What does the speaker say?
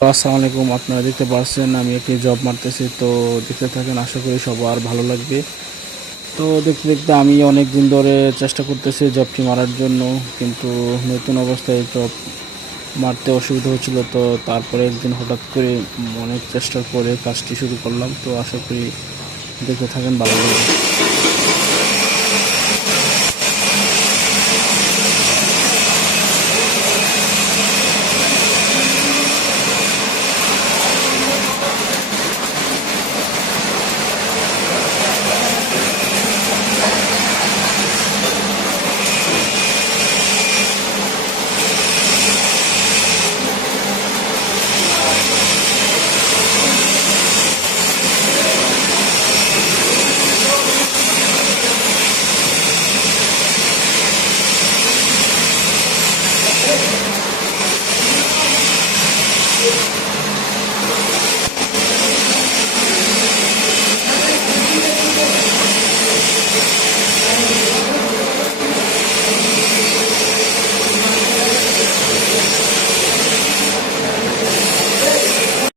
তো আসসালামু আলাইকুম। আপনারা দেখতে পাচ্ছেন আমি একটি জব মারতেছি, তো দেখতে থাকেন, আশা করি সবার ভালো লাগবে। তো দেখতে দেখতে আমি অনেক দিন ধরে চেষ্টা করতেছি জবটি মারার জন্য, কিন্তু নতুন অবস্থায় জব মারতে অসুবিধা হচ্ছিল। তো তারপরে একদিন হঠাৎ করে অনেক চেষ্টার পরে কাজটি শুরু করলাম। তো আশা করি দেখতে থাকেন, ভালো লাগবে।